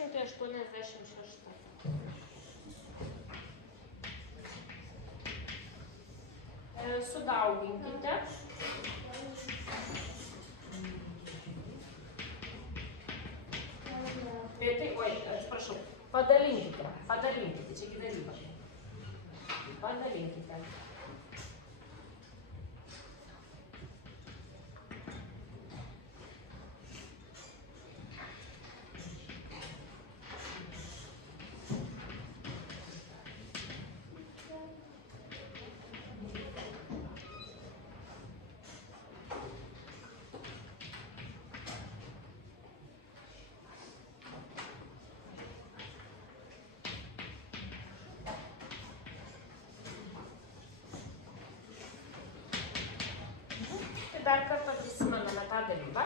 86. Sudauginkite. Oi, atsiprašau. Padalinkite. Čiagi dalyba. Padalinkite. Dar kartą prisimename tą dalybą.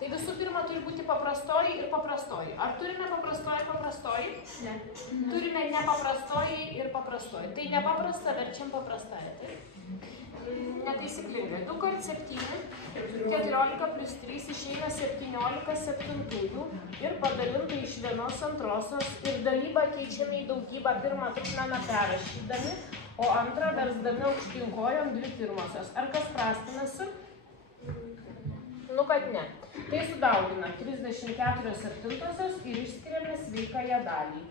Tai visų pirma turi būti paprastoji ir paprastoji. Ar turime paprastoji? Ne. Turime nepaprastoji ir paprastoji. Tai nepaprasta verčiam paprastąją. Netaisyklingai. 2 kart 7, 14 plus 3 išeina 17 septintųjų ir padalinta iš 1/2 ir dalybą keičiame į daugybą. Pirmą trupmeną perrašydami, o antrą versdami aukštyn kojom 2 pirmosios. Ar kas prastinasi? Nu, kad ne. Tai sudaugina 34 septintosios ir išskiriame sveikąją dalį.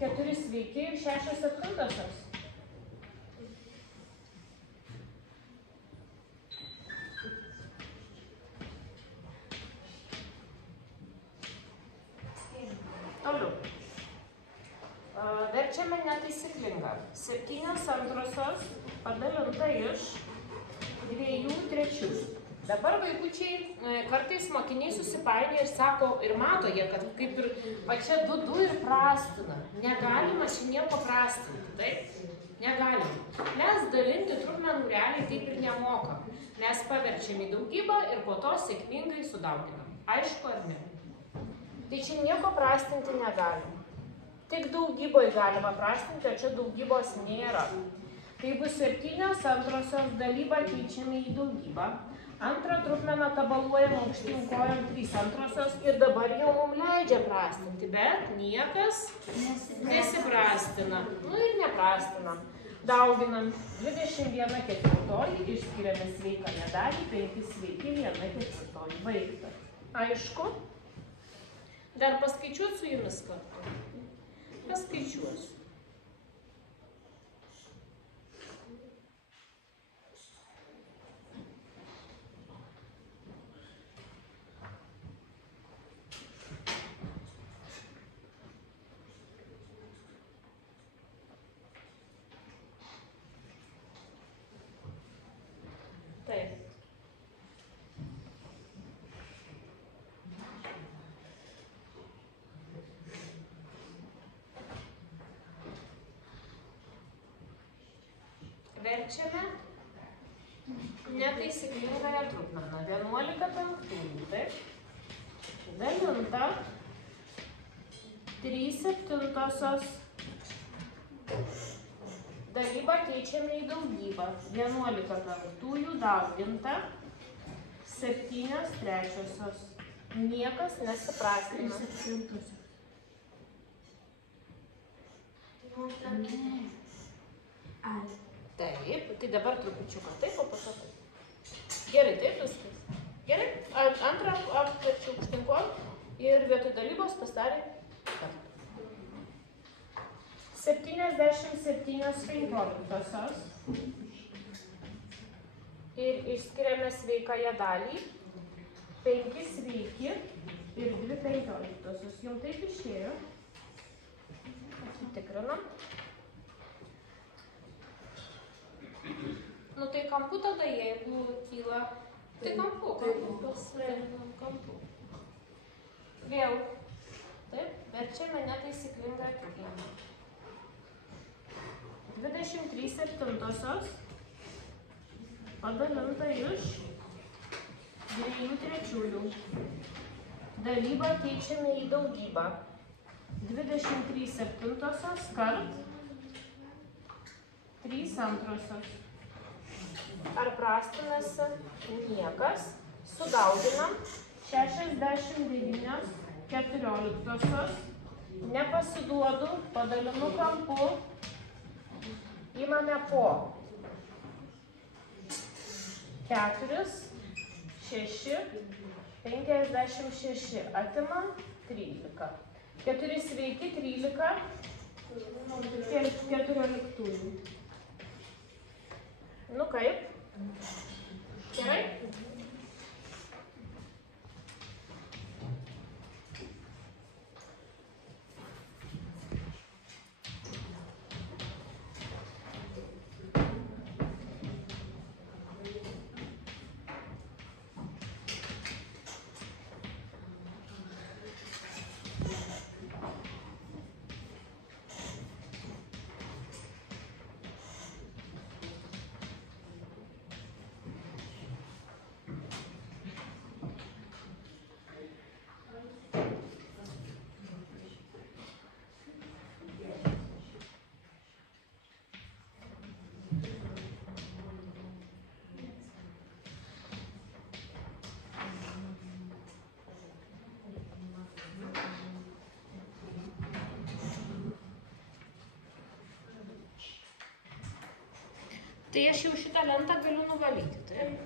4 sveiki ir 6 septintosios. Toliau. Verčiame netaisyklingą. 7/2 padalinta iš 2/3. Dabar vaikučiai kartais mokiniai susipainioja ir sako, ir mato jie, kad kaip ir pačia 2 ir prastina. Negalima čia nieko prastinti, taip? Negalima. Mes dalinti trupmenų realiai taip ir nemokam. Mes paverčiam į daugybą ir po to sėkmingai sudauginam. Aišku ar ne? Tai čia nieko prastinti negalima. Tik daugyboje galima prastinti, o čia daugybos nėra. Tai bus 7/2 dalybą keičiame į daugybą. Antrą trupmeną tabaluojam aukštyn kojom 3/2 ir dabar jau mums leidžia prastinti, bet niekas nesiprastina. Nu ir neprastinam. Dauginam 21/4, išskiriame sveikąją dalį, 5 sveiki, 1/4. Baigta. Aišku? Dar paskaičiuot su jumis kartu? Paskaičiuosiu. Taip. Verčiame netaisyklingąją trupmeną. 11/5, taip. Dalinta 3/7. Dalybą keičiame į daugybą. 11/5 dauginta 7/3. Niekas nesiprastina. Taip, tai dabar trupučiuką taip, o po to taip. Gerai, taip viskas. Gerai, antrą apverčiau aukštyn kojom ir vietoj dalybos pasidarė kartu. 77/15 ir išskiriame sveikąją dalį, 5 sveiki ir 2/15. Jums taip išėjo. Tikrinam. Nu tai kampu tada, jeigu kyla, tai kampu. Kampu. Vėl. Taip, verčiame netaisyklingą trupmeną. 23/7 padalinta iš 2/3. Dalybą keičiame į daugybą. 23/7 kart 3/2. Ar prastinasi? Niekas. Sudauginam 69 14, nepasiduodu, padalinu kampu, imame po 4, 6, 56, atimam 13. 4 sveiki, 13, 14. Nu kaip? Gerai? Tai aš jau šitą lentą galiu nuvalyti, taip?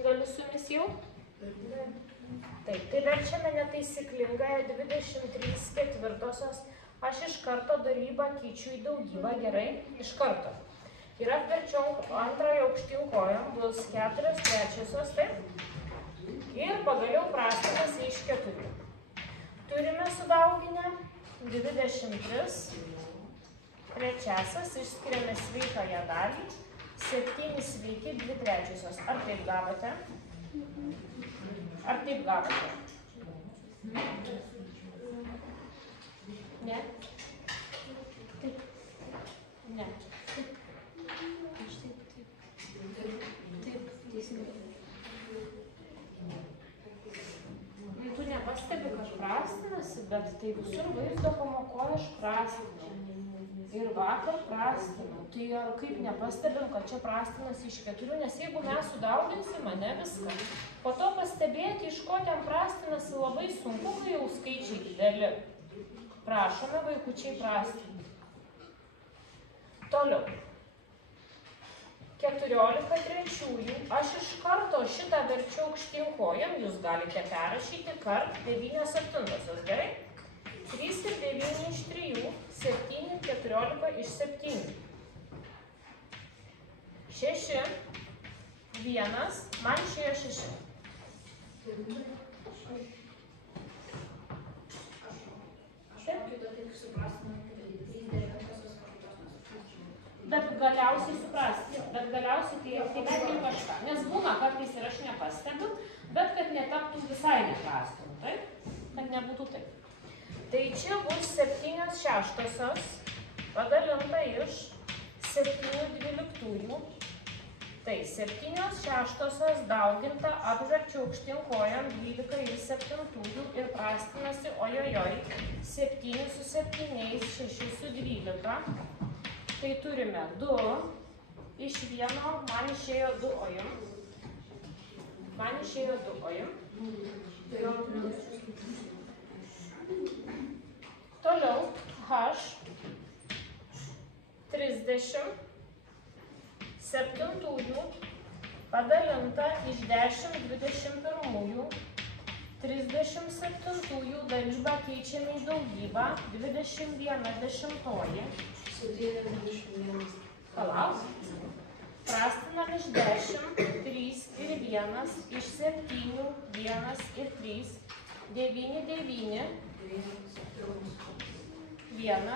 Galiu su jumis jau? Taip, tai verčiame netaisyklingąją 23/4. Aš iš karto dalybą keičiu į daugybą, gerai? Iš karto. Ir apverčiau antrąją aukštyn kojom, bus 4/3, taip? Ir pagaliau prastinas iš 4. Turime sudauginę 23/3, išskiriame sveikąją dalį. 7 sveiki, 2/3. Ar taip gavote? Ar taip gavote? Ne? Taip. Ne. Taip. Aš taip. Taip, teisingai. Tu nepastebi, kad prastinasi, bet tai visur vaizdo pamokoje aš prastinau. Ir vakar prastinau. Tai ar kaip nepastebim, kad čia prastinasi iš 4, nes jeigu mes sudauginsim, ne viską, po to pastebėti, iš ko ten prastinasi labai sunku, kai jau skaičiai dideli. Prašome vaikučiai prastinti. Toliau. 14/3. Aš iš karto šitą verčiu aukštyn kojom, jūs galite perrašyti kart 9/7, gerai? 3 ir 9 iš 3, 7, 14 iš 7. 6, 1, man išėjo 6. Bet galiausiai suprasti, bet galiausiai tai bent jau kažką. Nes būna kartais ir aš nepastebiu, bet kad netaptų visai neprastinu, taip? Kad nebūtų taip. Tai čia bus 7/6, padalinta iš 7/12. Tai 7/6 dauginta, apverčiu aukštyn kojom 12 ir 7 ir prastinasi, ojojoj, 7 su 7, 6 su 12. Tai turime 2 iš vieno man išėjo 2 ojim. Man išėjo 2 ojim. Toliau H 37 padalinta iš 10 21. 37 dalybą keičiame į daugybą 21 dešimtoji. Palauk. Prastinam iš 10, 3 ir 1, iš 7, 1 ir 3, 9, 9, 1,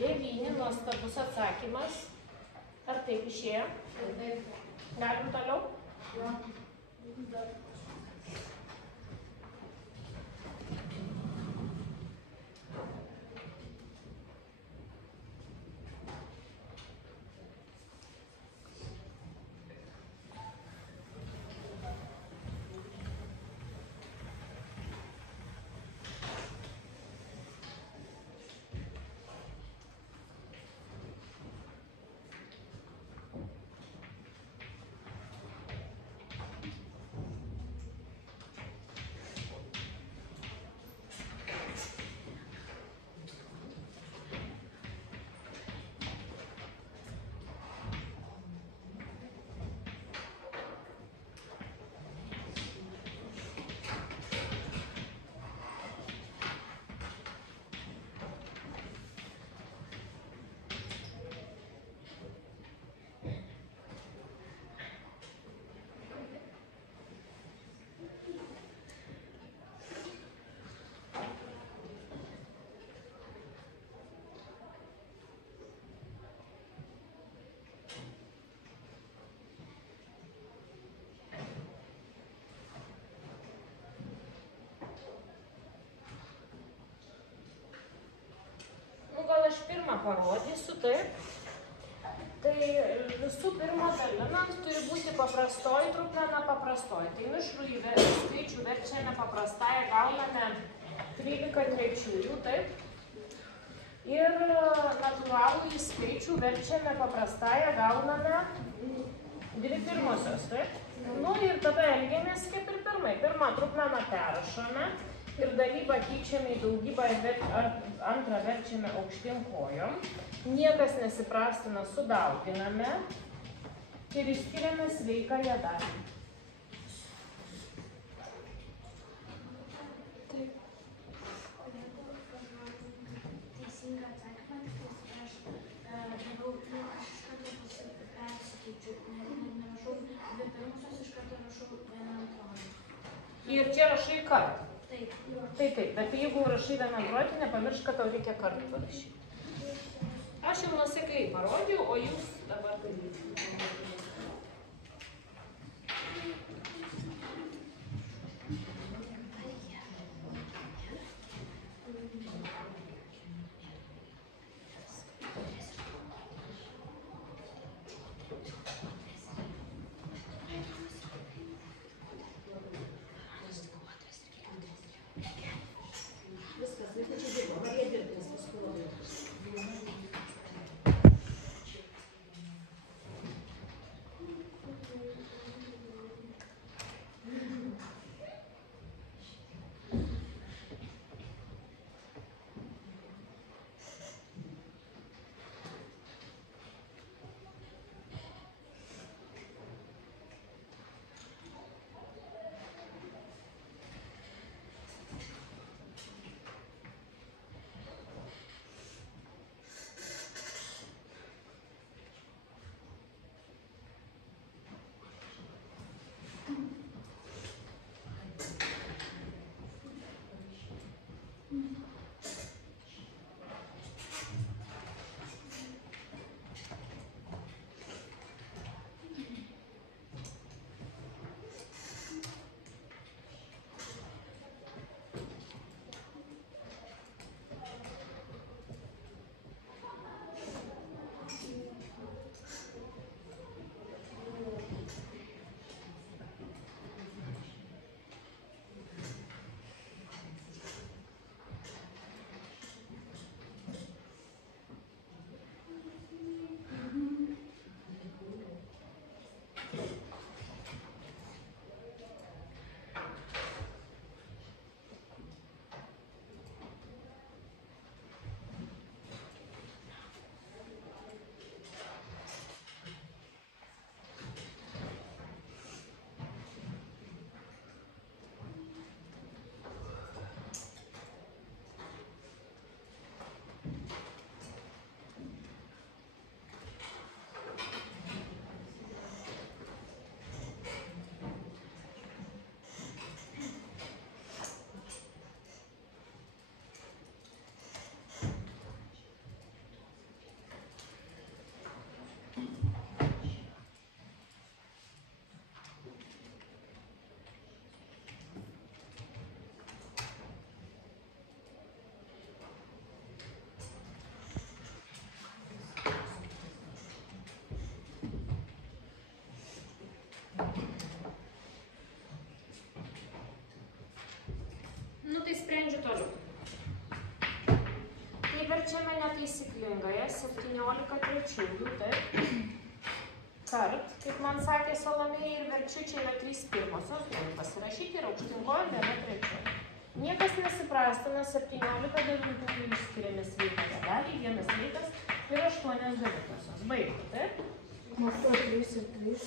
9, nuostabus atsakymas. Ar taip išėjo? Galim toliau? Aš pirmą parodysiu, taip. Tai visų pirma dalinant turi būti paprastoji trupmena paprastoji. Tai mišrųjį skaičių verčiame paprastąją, gauname 13 trečiųjų, taip. Ir natūralųjį skaičių verčiame paprastąją, gauname 2 pirmosios, taip. Nu ir tada elgiamės kaip ir pirmai. Pirmą trupmeną perrašome. Ir dalybą keičiame į daugybą ir antrą verčiame aukštyn kojom. Niekas nesiprastina, sudauginame ir išskiriame sveikąją dalį. Teisinga atsakymą, nes aš darau, aš iš karto persikeičiu, nerašau 2 pirmosios, iš karto rašau 1 antroji. Ir čia rašai kartą. Taip. Taip, bet jeigu rašai 1 antroji, tai nepamiršk, kad tau reikia kartą parašyti. Aš jau nuosekliai parodžiau, o jūs dabar darysite. 17 trečiųjų, taip. Kart, kaip man sakė Salomėja, ir verčiu, čia yra 3 pirmosios, galiu pasirašyti ir aukštinkojom 1 trečioji. Niekas nesiprastina, 17 devintųjų išskiriami sveikąją dalį, 1 sveikas ir 8 devintosios. Baigti, taip? Mokytoja 3 ir 3.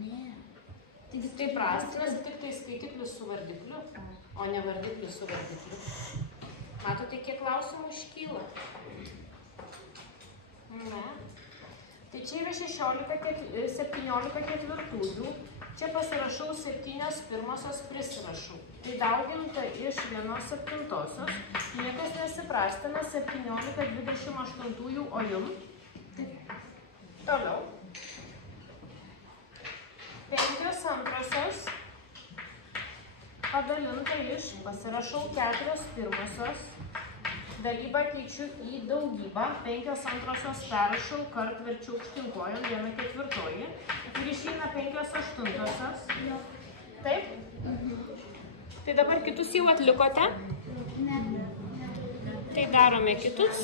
Ne. Tai prastinasi tik tai skaitiklis su vardikliu, o ne vardiklis su vardikliu. Matote, kiek klausimų iškyla? Ne. Tai čia yra 17 ketvirtųjų. Čia pasirašau 7 pirmosios prisirašau. Tai dauginta iš 1 septintosios. Niekas nesiprastina 17 28, o jum? Toliau. 5 antrosios padalinta iš, pasirašau 4 pirmosios. Dalybą keičiu į daugybą, 5 antrosios perrašau, kart verčiu aukštinkojom, 1 ketvirtoji. Ir išeina 5 aštuntosios. Taip? Tai dabar kitus jau atlikote? Ne. Tai darome kitus.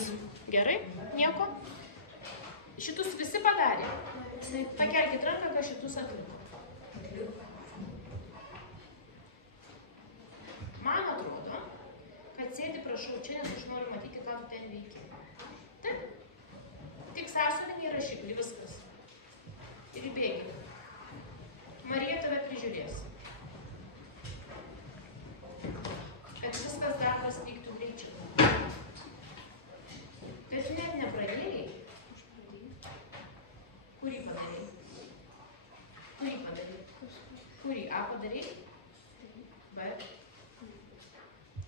Gerai? Nieko? Šitus visi padarė? Pakelkit ranką, kad šitus atliko. Man atrodo, kad sėdi, prašau, čia, nes aš noriu matyti, ką tu ten veiki. Taip? Tik sąsiuvinį ir rašiklį, viskas. Ir įbėgi. Marija tave prižiūrės. Kad viskas darbas vyktų greičiau. Bet net nepradėjai. Kurį padarėjai? Kurį padarėjai? Kurį? A padarėjai? B.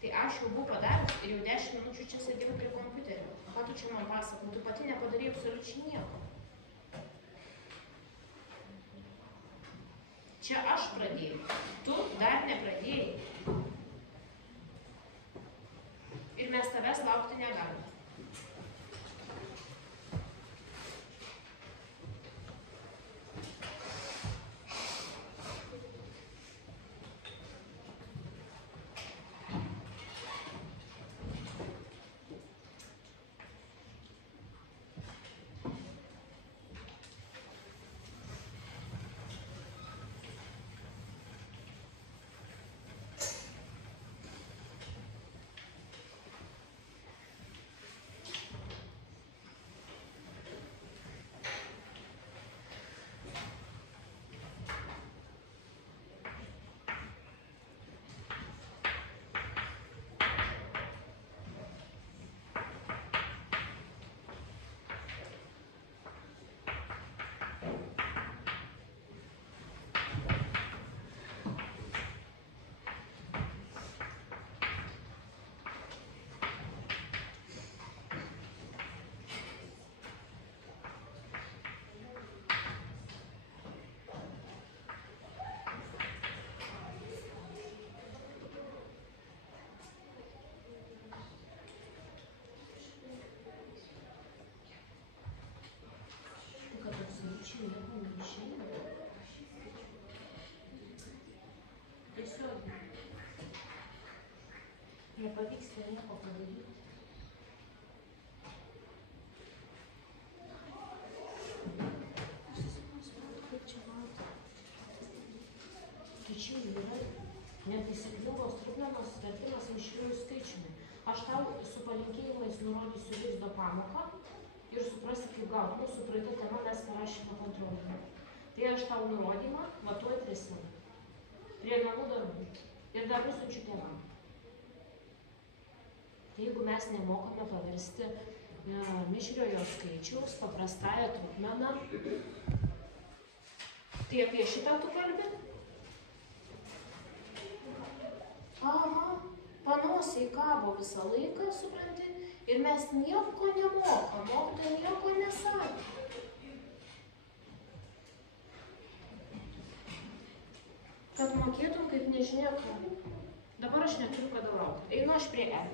Tai aš jau buvau padaręs ir jau 10 minučių čia sėdėjau prie kompiuterio. Ką tu čia man pasakai? Tu pati nepadarėjai absoliučiai nieko. Čia aš pradėjau. Tu dar nepradėjai. Ir mes tavęs laukti negalime. Nepavyksta nieko padaryti. Tai čia yra neteisiningos trukmės vertimas mišriųjų skaičiumi. Aš tau su palinkėjimais nurodysiu vaizdo pamoką ir suprasi, kaip gauti. Mūsų praeitą temą mes parašėme kontrolę. Tai aš tau nurodymą matuoju prie savo. Prie namų darbų. Ir dar nusiunčiu tėvam. Tai jeigu mes nemokame paversti mišriojo skaičiaus paprastąją trupmeną, tai apie šitą tu kalbi? Aha, panosai kabo visą laiką, supranti, ir mes nieko nemokam, mokytoja nieko nesakė. Kad mokėtum, kaip nežinia ką. Dabar aš neturiu kada laukti. Einu aš prie E.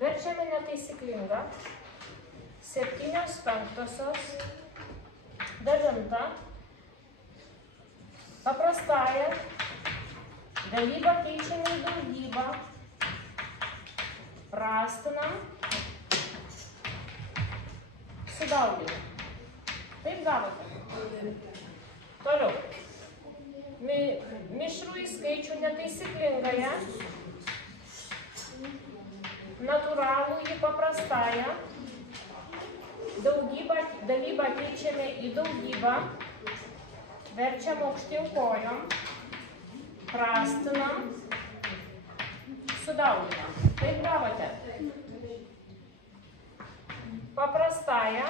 Verčiame netaisyklinga. 7 penktosios. 9. Paprastąją. Dalybą keičiame į daugybą. Prastinam. Sudauginam. Taip gavote. Toliau. Mišrųjį skaičių netaisyklingąją, natūralųjį paprastąją, dalybą keičiame į daugybą, verčiam aukštyn kojom, prastinam, sudauginam. Taip gavote. Paprastąją,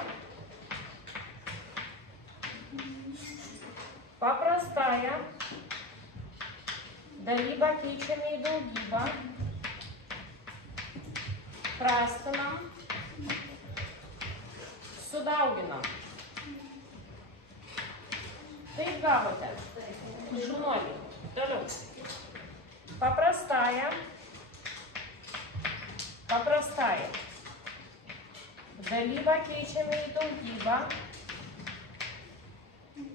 dalybą keičiame į daugybą, prastinam, sudauginam. Taip gavote. Žinoti. Toliau. Paprastąją, dalybą keičiame į daugybą,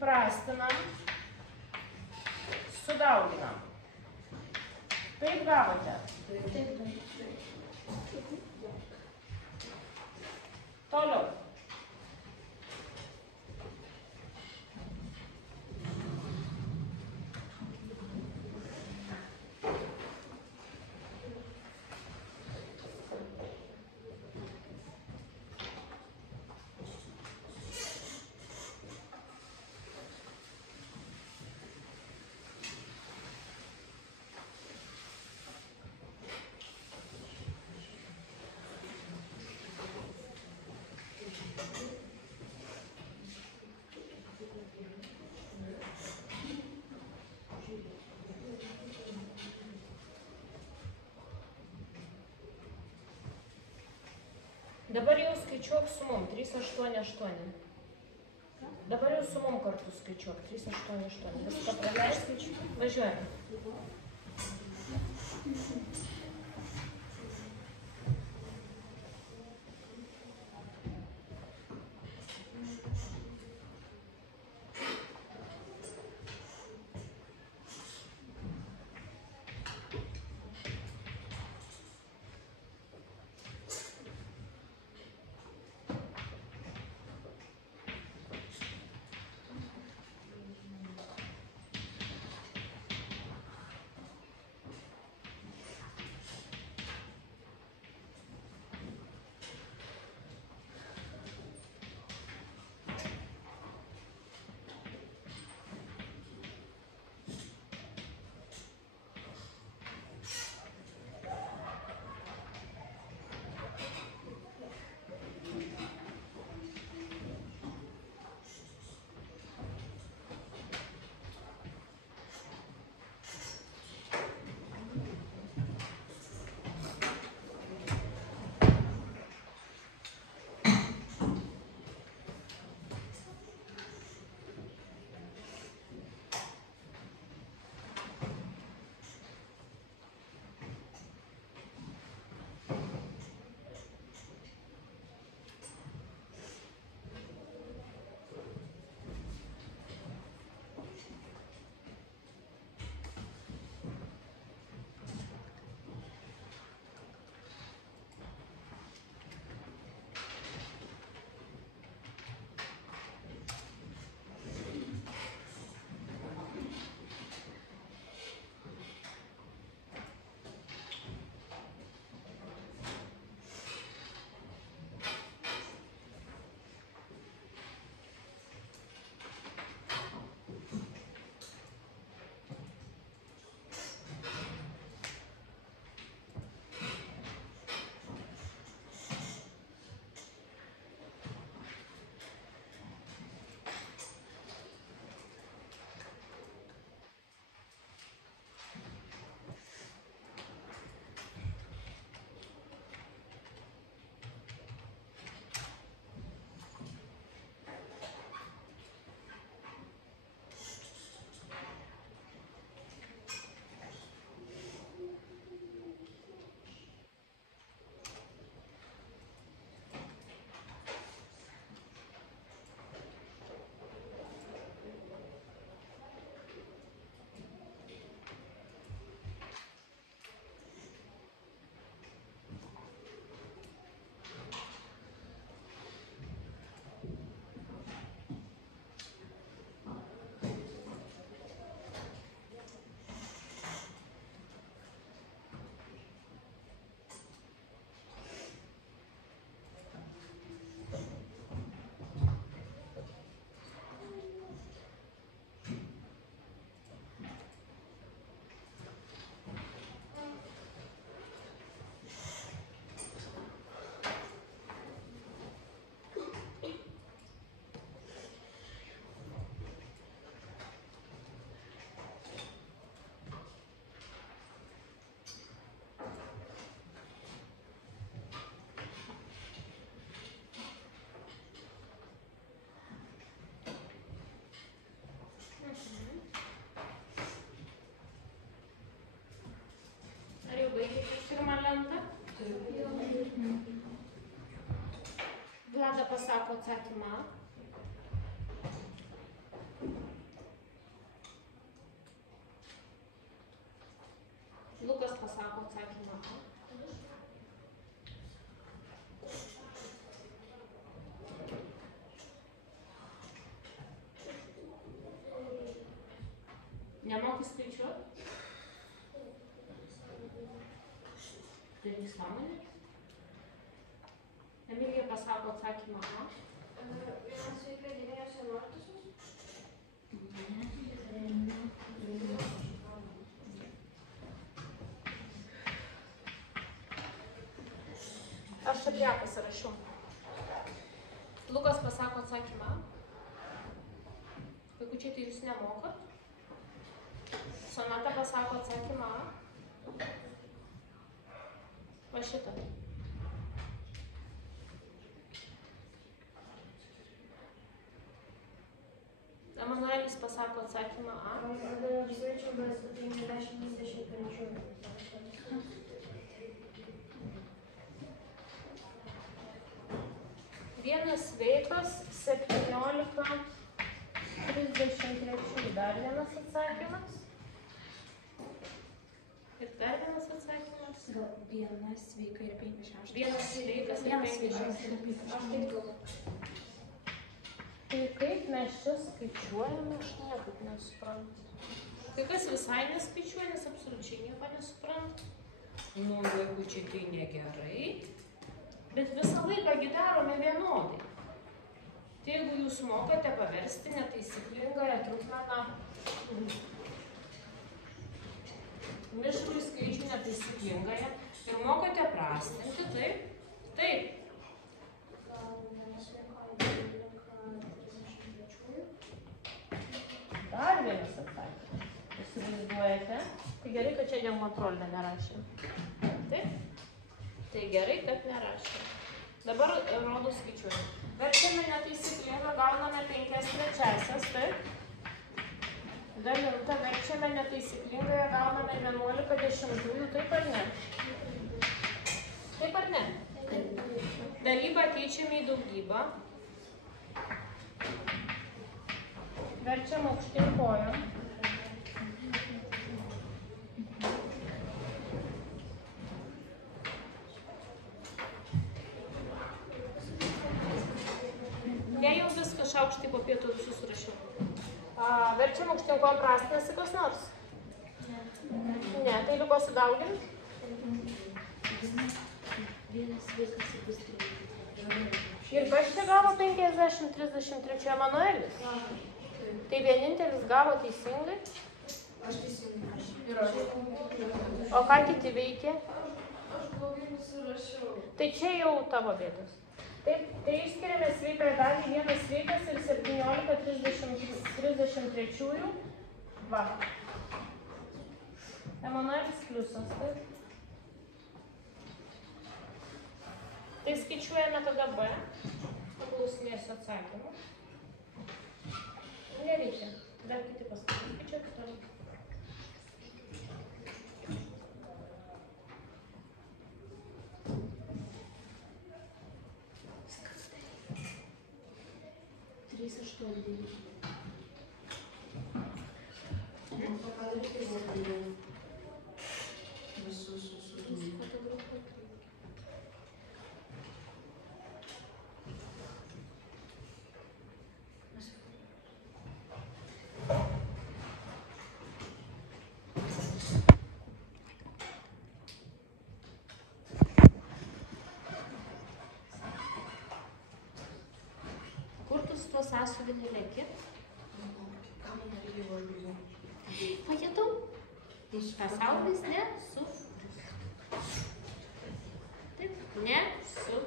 prastinam, sudauginam. Taip gavote. Toliau. Dabar jau skaičiuok sumom 388. Dabar jau sumom kartu skaičiuok 388. Viską praleis skaičiuok. Važiuojame. pasako atsakymą A. Lukas pasako atsakymą A. Nemoki skaičiuoti? Tai nesąmonė. Emilija pasako atsakymą A. Vienas vaikai 9/11. Aš čia prie A pasirašiau. Lukas pasako atsakymą A. Vaikučiai, tai jūs nemokat? Sonata pasako atsakymą A. Va šitą. Emanuelis pasako atsakymą A. Vienas sveikas, 17:33. Dar vienas atsakymas. Ir dar vienas atsakymas. Gal vienas sveika ir 56. Vienas sveikas ir 56. Tai kaip mes čia skaičiuojame, aš niekaip nesuprantu. Kai kas visai neskaičiuoja, nes absoliučiai nieko nesupranta. Nu, vaikučiai, tai negerai. Bet visą laiką gi darome vienodai. Tai jeigu jūs mokate paversti netaisyklingąją trupmeną mišrų skaičių netaisyklingąją ir mokate prastinti, taip? Taip. Dar vienas atsakymas. Įsivaizduojate? Tai gerai, kad čia kontrolę nerašėm. Taip? Tai gerai, kad nerašėm. Dabar rodo skaičiuojam. Verčiame netaisyklingą, gauname 5/3, taip? Dalinta, verčiame netaisyklingą, gauname 11/10, taip ar ne? Taip ar ne? Dalybą keičiame į daugybą. Verčiam aukštyn kojom. Ne jau viską šaukštai po pietų visus surašiau. Verčiam aukštyn kojom, prastinasi kas nors? Ne, tai liko sudaugint. Ir kas čia gavo 50/33? Emanuelis? Tai vienintelis gavo teisingai? Aš teisingai. Ir aš. O ką kiti veikė? Aš blogai nusirašiau. Tai čia jau tavo bėdos. Taip, tai išskiriame sveiką dalį, vienas sveikas ir 17/33. Va. Emanuelis pliusas, taip? Tai skaičiuojame tada B. Paklausinėsiu atsakymą. Nereikia. Dar kiti paskaičiuoti. Skaičiuoti toliau. Tuo sąsiuvinį leki. Pajėtau. Pasaulis ne su. Taip, ne su.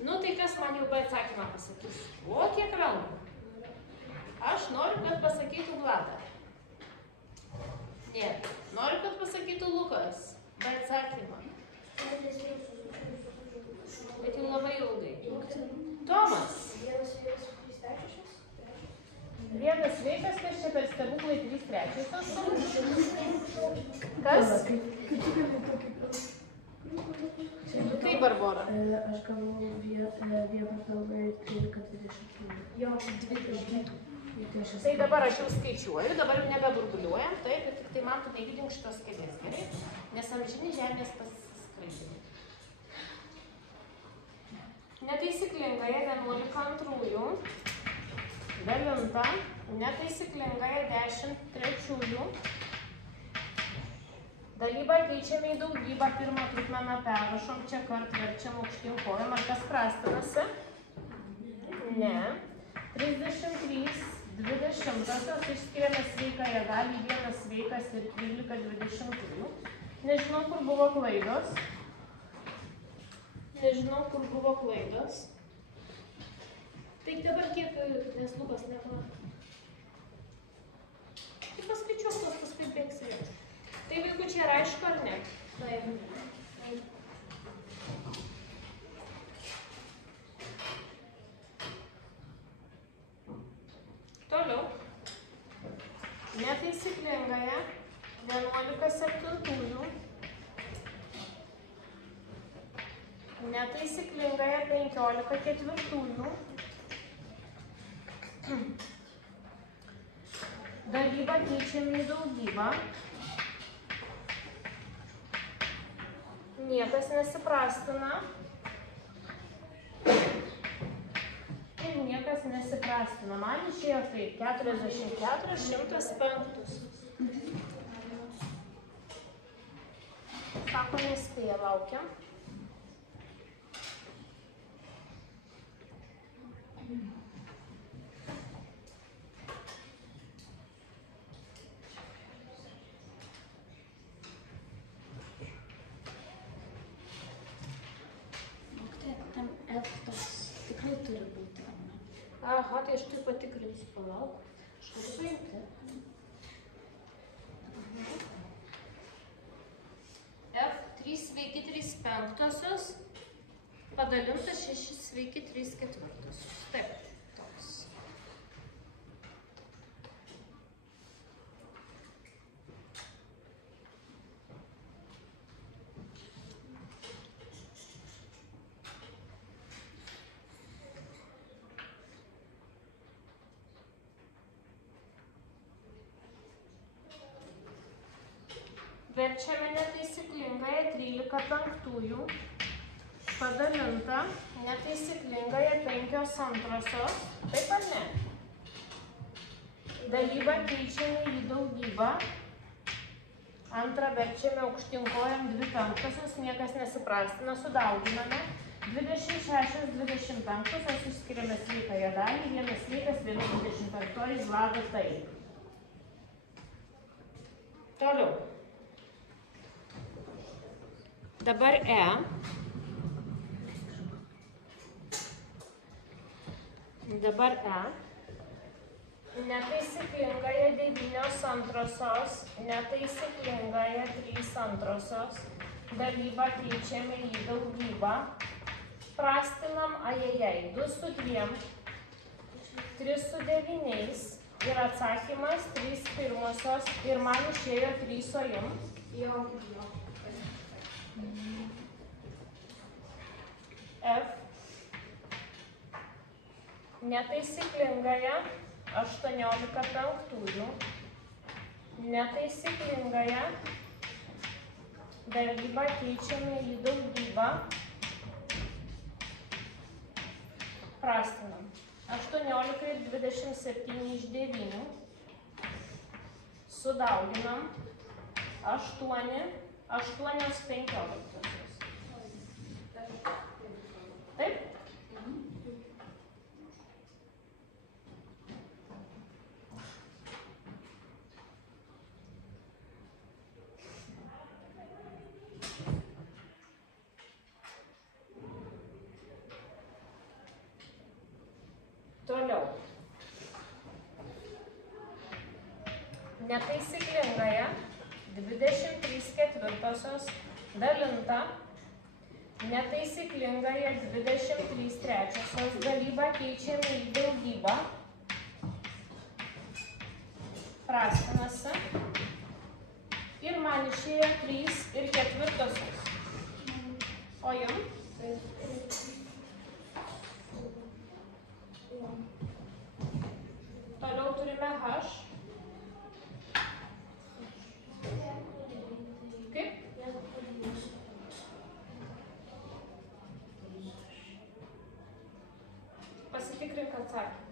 Nu tai kas man jau be atsakymą pasakys? O kiek rankų? Aš noriu, kad pasakytų Vlada. Ne. Noriu, kad pasakytų Lukas. Be atsakymą. Bet jau labai ilgai. Tomas. Vienas sveikas, kas čia per stebuklai 3/3. Kas? Kaip Barbora? Aš gavau 1,1320. Jo, 20. Tai dabar aš jau skaičiuoju, dabar jau nebeburbuliuojam, taip, ir tik tai man tu nejudink šitos kėdės, gerai? Nes amžini žemės pasiskraidymai. Netaisyklingai 11 antrųjų dalinta, netaisyklingai 10 trečiųjų. Dalybą keičiame į daugybą, pirmą trupmeną perrašom, čia kart verčiam aukštyn kojom, ar kas prastinasi? Ne. 33/20 išskiriame sveikąją dalį, vienas sveikas ir 13/20. Nežinau, kur buvo klaidos. Nežinau, kur buvo klaidos. Tai dabar kiek, nes Lukas nemato. Tai paskaičiuok, paskui bėgsi. Tai vaikučiai yra aišku, ar ne? Taip. Toliau. Netaisyklingąją 11/7. Netaisyklingąją 15/4. Dalybą keičiame į daugybą. Niekas nesiprastina. Ir niekas nesiprastina. Man išėjo tai 44, 105. Sako, nespėja, laukiam. Aha, tai aš tai patikrinsiu, palauk. Aš galiu paimti. F 3 sveiki 3/5 padalinta 6 sveiki 3/4. Taip, toks. Verčiame netaisyklingąją 13/5 padalinta netaisyklingąją 5/2. Taip ar ne? Dalybą keičiame į daugybą. Antrą verčiame aukštyn kojom 2/5, niekas nesiprastina, sudauginame. 26/25 išskiriame sveikąją dalį, vienas sveikas, 1/25, Vlada taip. Toliau. Dabar E. Dabar E. Netaisyklingąją 9/2, netaisyklingąją 3/2. Dalybą keičiame į daugybą. Prastinam, ajajai, 2 su 2, 3 su 9 ir atsakymas 3/1 ir man išėjo 3 su jum. Jo. F. Netaisyklingąją 18/5. Netaisyklingąją dalybą keičiame į daugybą. Prastinam. 18 ir 27/9. Sudauginam. 8, 8/15. Taip? Toliau. netaisyklingąją 23/4 dalinta netaisyklingąją 23/3 dalybą keičiame į daugybą. Prastinasi. Ir man išėjo 3/4. O jums? Toliau turime H. Kaip? Pasitikrink atsakymą.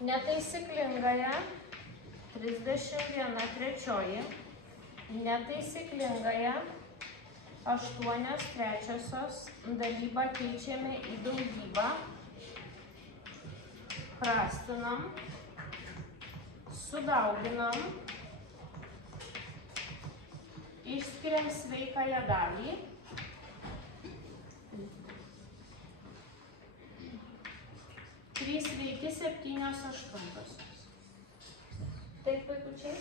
Netaisyklingąją 31/3, netaisyklingąją 8/3 dalybą keičiame į daugybą, prastinam, sudauginam, išskiriam sveikąją dalį. Trys sveiki, 7/8. Taip, vaikučiai?